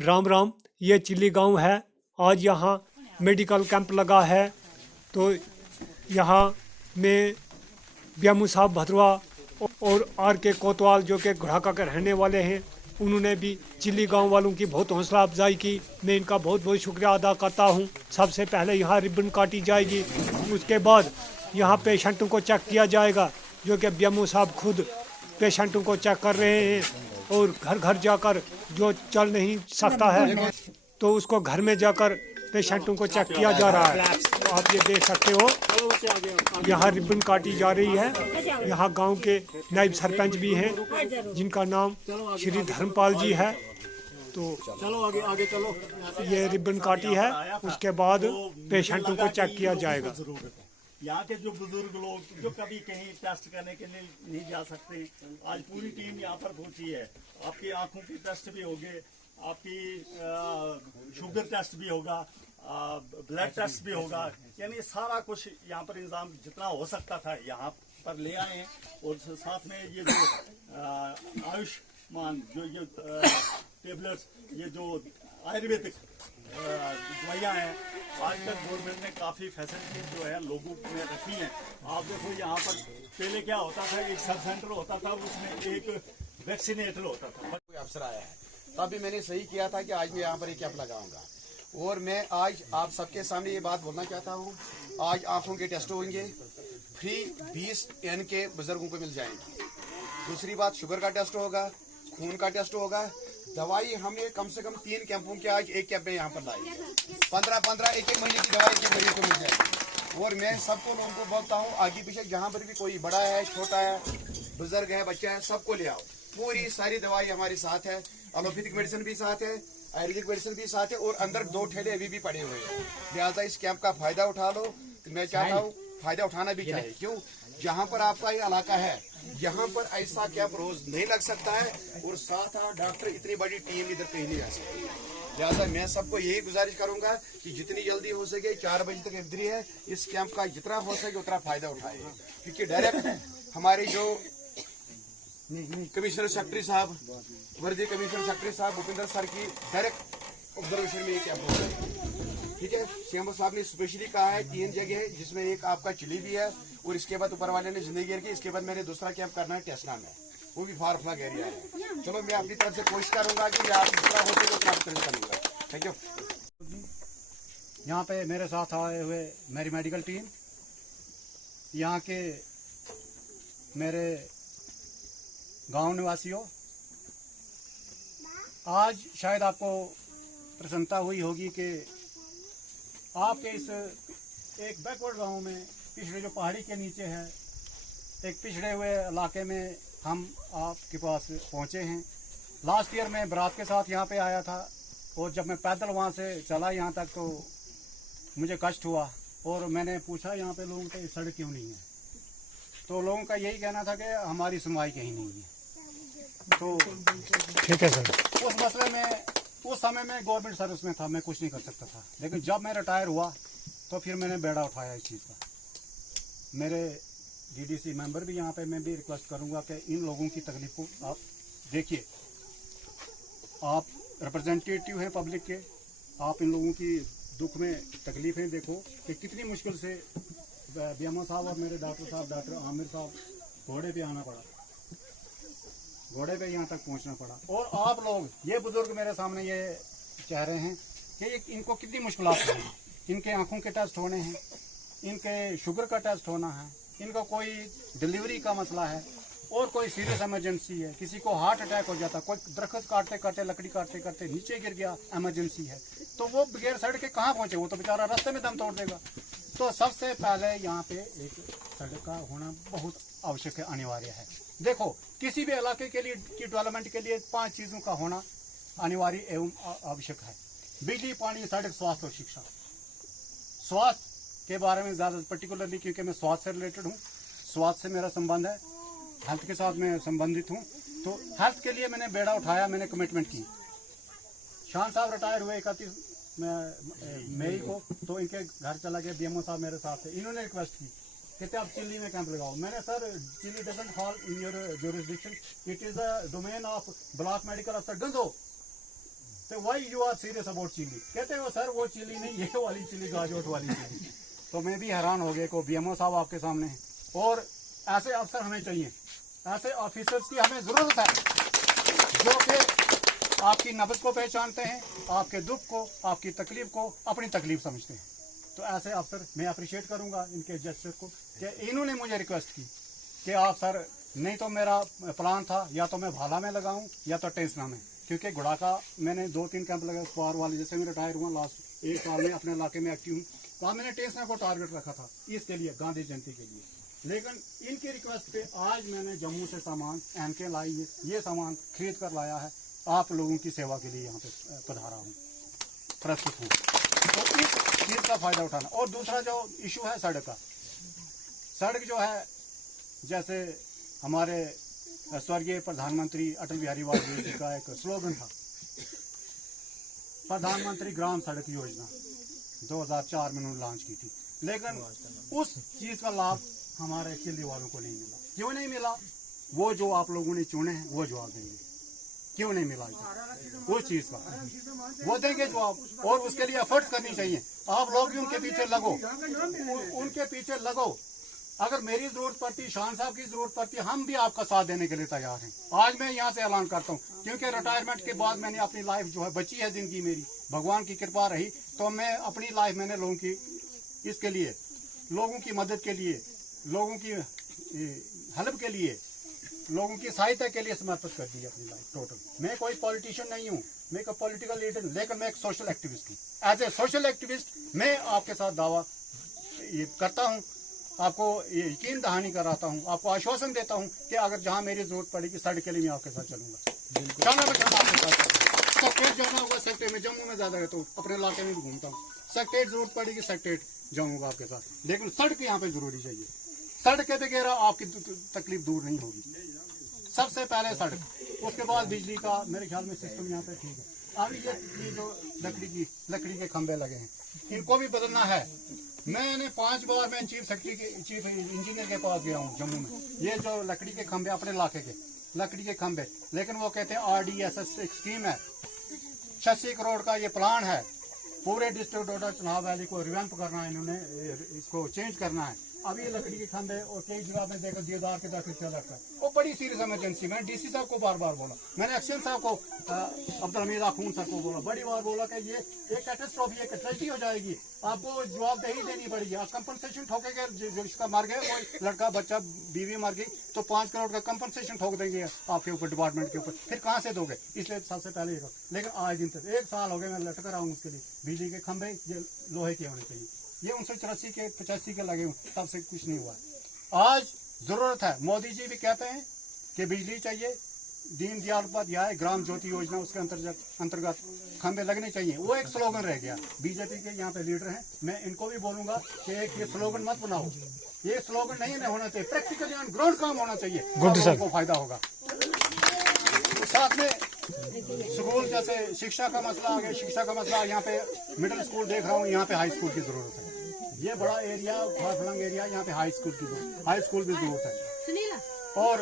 राम राम। ये चिल्ली गांव है। आज यहाँ मेडिकल कैंप लगा है। तो यहाँ में ब्यामू साहब भद्रवा और आर के कोतवाल जो कि घुड़ाका के रहने वाले हैं, उन्होंने भी चिल्ली गांव वालों की बहुत हौसला अफजाई की। मैं इनका बहुत बहुत शुक्रिया अदा करता हूँ। सबसे पहले यहाँ रिबन काटी जाएगी, उसके बाद यहाँ पेशेंटों को चेक किया जाएगा, जो कि ब्यामू साहब खुद पेशेंटों को चेक कर रहे हैं। और घर घर जाकर जो चल नहीं सकता है तो उसको घर में जाकर पेशेंटों को चेक किया जा रहा है। तो आप ये देख सकते हो, यहाँ रिबन काटी जा रही है। यहाँ गांव के नायब सरपंच भी हैं, जिनका नाम श्री धर्मपाल जी है। तो चलो आगे आगे चलो। ये रिबन काटी है, उसके बाद पेशेंटों को चेक किया जाएगा। यहाँ के जो बुजुर्ग लोग जो कभी कहीं टेस्ट करने के लिए नहीं जा सकते, आज पूरी टीम यहाँ पर पहुंची है। आपकी आंखों की टेस्ट भी होंगे, आपकी शुगर टेस्ट भी होगा, ब्लड टेस्ट भी होगा। यानी सारा कुछ यहाँ पर इंतजाम जितना हो सकता था यहाँ पर ले आए हैं। और साथ में ये जो आयुष्मान जो ये टेबलेट्स, ये जो आयुर्वेदिक दवाइयाँ हैं, आज तक गवर्नमेंट ने काफ़ी फैसिलिटी जो है लोगों में रखी हैं। आप देखो यहाँ पर पहले क्या होता था, एक सब सेंटर होता था, उसमें एक वैक्सीनेटर होता था। कोई अफसर आया है तभी मैंने सही किया था कि आज मैं यहाँ पर एक कैंप लगाऊंगा। और मैं आज आप सबके सामने ये बात बोलना चाहता हूँ, आज आंखों के टेस्ट होंगे फ्री, 20 एन के बुजुर्गों को मिल जाएंगे। दूसरी बात, शुगर का टेस्ट होगा, खून का टेस्ट होगा। दवाई हमने कम से कम 3 कैंपों के आज एक कैंप में यहाँ पर लाई है। 15-15 एक महीने की दवाई के मरीज को मिल जाएगी। और मैं सबको लोगों को बोलता हूँ, आगे पीछे जहाँ पर भी कोई बड़ा है, छोटा है, बुजुर्ग है, बच्चा है, सबको ले आओ। पूरी सारी दवाई हमारे साथ है, एलोपैथिक मेडिसिन भी साथ है, आयुर्वेदिक मेडिसिन भी साथ है, और अंदर 2 ठेले अभी भी पड़े हुए हैं। लिहाजा इस कैंप का फायदा उठा लो। मैं चाहता हूँ फायदा उठाना भी चाहिए। क्यों? जहाँ पर आपका ये इलाका है, यहाँ पर ऐसा कैंप रोज नहीं लग सकता है, और 7-8 डॉक्टर, इतनी बड़ी टीम इधर कहीं नहीं आ सकती। लिहाजा मैं सबको यही गुजारिश करूंगा कि जितनी जल्दी हो सके 4 बजे तक इधर है, इस कैंप का जितना हो सके उतना फायदा उठाए। क्योंकि डायरेक्ट हमारे जो कमिश्नर सेक्रेटरी साहब, वर्दी कमिश्नर सेक्रेटरी साहब भूपिंदर सर की डायरेक्ट ऑब्जर्वेशन में ये कैंप हो रहा है। ठीक है, सीएम साहब ने स्पेशली कहा है 3 जगह है, जिसमें एक आपका चिली भी है, और इसके बाद ऊपर वाले ने जिंदगी की, इसके बाद मैंने दूसरा कैंप करना है टेस्टा में, वो भी फार फ्लग एरिया है। चलो मैं अपनी तरफ से कोशिश करूंगा कि आप दूसरा होते तो करूंगा। Thank you. यहाँ पे मेरे साथ आए हुए मेरी मेडिकल टीम, यहाँ के मेरे गांव निवासियों, आज शायद आपको प्रसन्नता हुई होगी कि आपके इस एक बैकवर्ड गांव में, पिछड़े जो पहाड़ी के नीचे है, एक पिछड़े हुए इलाके में हम आपके पास पहुंचे हैं। लास्ट ईयर मैं बारात के साथ यहाँ पे आया था, और जब मैं पैदल वहाँ से चला यहाँ तक तो मुझे कष्ट हुआ, और मैंने पूछा यहाँ पे लोगों की सड़क क्यों नहीं है, तो लोगों का यही कहना था कि हमारी सुनवाई कहीं नहीं है। तो ठीक है सर। उस मसले में उस समय में गवर्नमेंट सर्विस में था, मैं कुछ नहीं कर सकता था। लेकिन जब मैं रिटायर हुआ तो फिर मैंने बेड़ा उठाया इस चीज़ का। मेरे डीडीसी मेंबर भी यहाँ पे, मैं भी रिक्वेस्ट करूँगा कि इन लोगों की तकलीफ को आप देखिए। आप रिप्रेजेंटेटिव हैं पब्लिक के, आप इन लोगों की दुख में तकलीफें देखो कि कितनी मुश्किल से बीएमओ साहब और मेरे डॉक्टर साहब, डॉक्टर आमिर साहब, घोड़े पे आना पड़ा, घोड़े पे यहाँ तक पहुँचना पड़ा। और आप लोग, ये बुजुर्ग मेरे सामने ये कह रहे हैं कि इनको कितनी मुश्किलात हैं। इनके आंखों के टेस्ट होने हैं, इनके शुगर का टेस्ट होना है, इनका कोई डिलीवरी का मसला है, और कोई सीरियस इमरजेंसी है, किसी को हार्ट अटैक हो जाता, कोई दरख्त काटते काटते, लकड़ी काटते काटते नीचे गिर गया, इमरजेंसी है, तो वो बगैर सड़क के कहाँ पहुँचे? वो तो बेचारा रास्ते में दम तोड़ देगा। तो सबसे पहले यहाँ पे एक सड़क का होना बहुत आवश्यक है, अनिवार्य है। देखो, किसी भी इलाके के लिए की डेवलपमेंट के लिए 5 चीज़ों का होना अनिवार्य एवं आवश्यक है: बिजली, पानी, सड़क, स्वास्थ्य और शिक्षा। स्वास्थ्य के बारे में ज़्यादा पर्टिकुलरली, क्योंकि मैं स्वास्थ्य से रिलेटेड हूँ, स्वास्थ्य से मेरा संबंध है, हेल्थ के साथ मैं संबंधित हूँ। तो हेल्थ के लिए मैंने बेड़ा उठाया, मैंने कमिटमेंट की। शान साहब रिटायर हुए 31 मई को, तो इनके घर चला गया, बीएमओ साहब मेरे साथ थे, इन्होंने रिक्वेस्ट की कहते आप चिल्ली में कैंप लगाओ। मैंने sir, Chilli doesn't fall in your jurisdiction, it is a domain of block medical अफसर गंदो। तो why you are serious about Chilli? कहते हो सर वो चिली नहीं, ये वाली चिली, गाजोट वाली चिली। तो मैं भी हैरान हो गया को बीएमओ साहब आपके सामने हैं। और ऐसे अफसर हमें चाहिए, ऐसे ऑफिसर्स की हमें जरूरत है जो कि आपकी नब्ज को पहचानते हैं, आपके दुख को, आपकी तकलीफ को अपनी तकलीफ समझते हैं। तो ऐसे अफसर मैं अप्रिशिएट करूंगा इनके जेस्चर को कि इन्होंने मुझे रिक्वेस्ट की कि आप सर, नहीं तो मेरा प्लान था या तो मैं भाला में लगाऊं या तो टेंसना में, क्योंकि गुड़ा का मैंने 2-3 कैंप लगाए पार वाले, जैसे मैं रिटायर हुआ लास्ट 1 साल में अपने इलाके में एक्टिव हूँ, वहाँ मैंने टेंसना को टारगेट रखा था इसके लिए, गांधी जयंती के लिए। लेकिन इनकी रिक्वेस्ट पे आज मैंने जम्मू से सामान एनके लाई है, ये सामान खरीद कर लाया है, आप लोगों की सेवा के लिए यहाँ पे पधारा हूँ, प्रस्तुत हूँ। तो इस चीज़ का फायदा उठाना। और दूसरा जो इशू है सड़क का, सड़क जो है जैसे हमारे स्वर्गीय प्रधानमंत्री अटल बिहारी वाजपेयी जी का एक स्लोगन था, प्रधानमंत्री ग्राम सड़क योजना 2004 में उन्होंने लॉन्च की थी, लेकिन उस चीज़ का लाभ हमारे चिल्ली वालों को नहीं मिला। क्यों नहीं मिला? वो जो आप लोगों ने चुने हैं वो जवाब देंगे क्यों नहीं मिला उस चीज का, वो देंगे जवाब। और उसके लिए एफर्ट्स करनी चाहिए। आप लोग भी उनके पीछे लगो, उनके पीछे लगो। अगर मेरी जरूरत पड़ती, शान साहब की जरूरत पड़ती, हम भी आपका साथ देने के लिए तैयार हैं। आज मैं यहाँ से ऐलान करता हूँ, क्योंकि रिटायरमेंट के बाद मैंने अपनी लाइफ जो है बची है, जिंदगी मेरी भगवान की कृपा रही, तो मैं अपनी लाइफ मैंने लोगों की इसके लिए, लोगों की मदद के लिए, लोगों की हेल्प के लिए, लोगों की सहायता के लिए समर्पित कर दी अपनी लाइफ टोटल। मैं कोई पॉलिटिशियन नहीं हूँ, मैं कोई पॉलिटिकल लीडर, लेकिन मैं एक सोशल एक्टिविस्ट हूँ। एज ए सोशल एक्टिविस्ट मैं आपके साथ दावा ये करता हूँ, आपको ये यकीन दहानी कराता हूँ, आपको आश्वासन देता हूँ कि अगर जहाँ मेरी जरूरत पड़ेगी सड़क के लिए मैं आपके साथ चलूंगा। जाना मैं आपके साथ सेक्रेट जाना होगा, सेक्रेट में जम्मू में ज्यादा रहता हूँ, अपने इलाके में भी घूमता हूँ। सेक्रेट जरूरत पड़ेगी सेक्रेट जाऊंगा आपके साथ, लेकिन सड़क यहाँ पे जरूरी चाहिए। सड़क के बगैर आपकी तकलीफ दूर नहीं होगी। सबसे पहले सड़क, उसके बाद बिजली का मेरे ख्याल में सिस्टम यहाँ पे ठीक है। अब ये जो लकड़ी के खंभे लगे हैं, इनको भी बदलना है। मैंने 5 बार मैं चीफ इंजीनियर के पास गया हूँ जम्मू में, ये जो लकड़ी के खंभे अपने इलाके के लकड़ी के खंभे, लेकिन वो कहते हैं RDSS एक स्कीम है, 86 करोड़ का ये प्लान है, पूरे डिस्ट्रिक्ट डोडा चुनाव वैली को रिवैम्प करना है, इन्होंने इसको चेंज करना है। अभी लकड़ी के खंभे और कई जगह में देखा देवदार के दर चल रखा है, वो बड़ी सीरियस इमरजेंसी। मैंने DC साहब को बार बार बोला, मैंने एक्शन साहब को, अब्दुल हमीद आखून सर को बोला, बड़ी बार बोला कि ये एक कैटास्ट्रॉफी, एक ट्रेजेडी हो जाएगी, आपको जवाबदेही देनी पड़ेगी। आप कंपनसेशन ठोकेंगे, जो इसका मर गया वो लड़का बच्चा बीवी मर गई तो 5 करोड़ का कंपनसेशन ठोक देंगे आपके ऊपर, डिपार्टमेंट के ऊपर, फिर कहाँ से दोगे? इसलिए सबसे पहले ये। लेकिन आज दिन तक 1 साल हो गए मैं लटक रहा हूँ उसके लिए। बिजली के खंभे ये लोहे के होने चाहिए, ये 1984 के 85 के लगे हुए, तब से कुछ नहीं हुआ। आज जरूरत है, मोदी जी भी कहते हैं कि बिजली चाहिए, दीनदयाल उपाध्याय ग्राम ज्योति योजना उसके अंतर्गत खंभे लगने चाहिए, वो एक स्लोगन रह गया। बीजेपी के यहाँ पे लीडर हैं, मैं इनको भी बोलूंगा कि एक ये स्लोगन मत बनाओ, ये स्लोगन नहीं होना चाहिए, प्रैक्टिकली ऑन ग्राउंड काम होना चाहिए, को फायदा होगा। तो साथ में स्कूल, जैसे शिक्षा का मसला आ गया, शिक्षा का मसला यहाँ पे मिडिल स्कूल देख रहा हूँ, यहाँ पे हाई स्कूल की जरूरत है। ये बड़ा एरिया, फारफलंग एरिया, यहाँ पे हाई स्कूल की जरूरत, हाई स्कूल की जरूरत है। और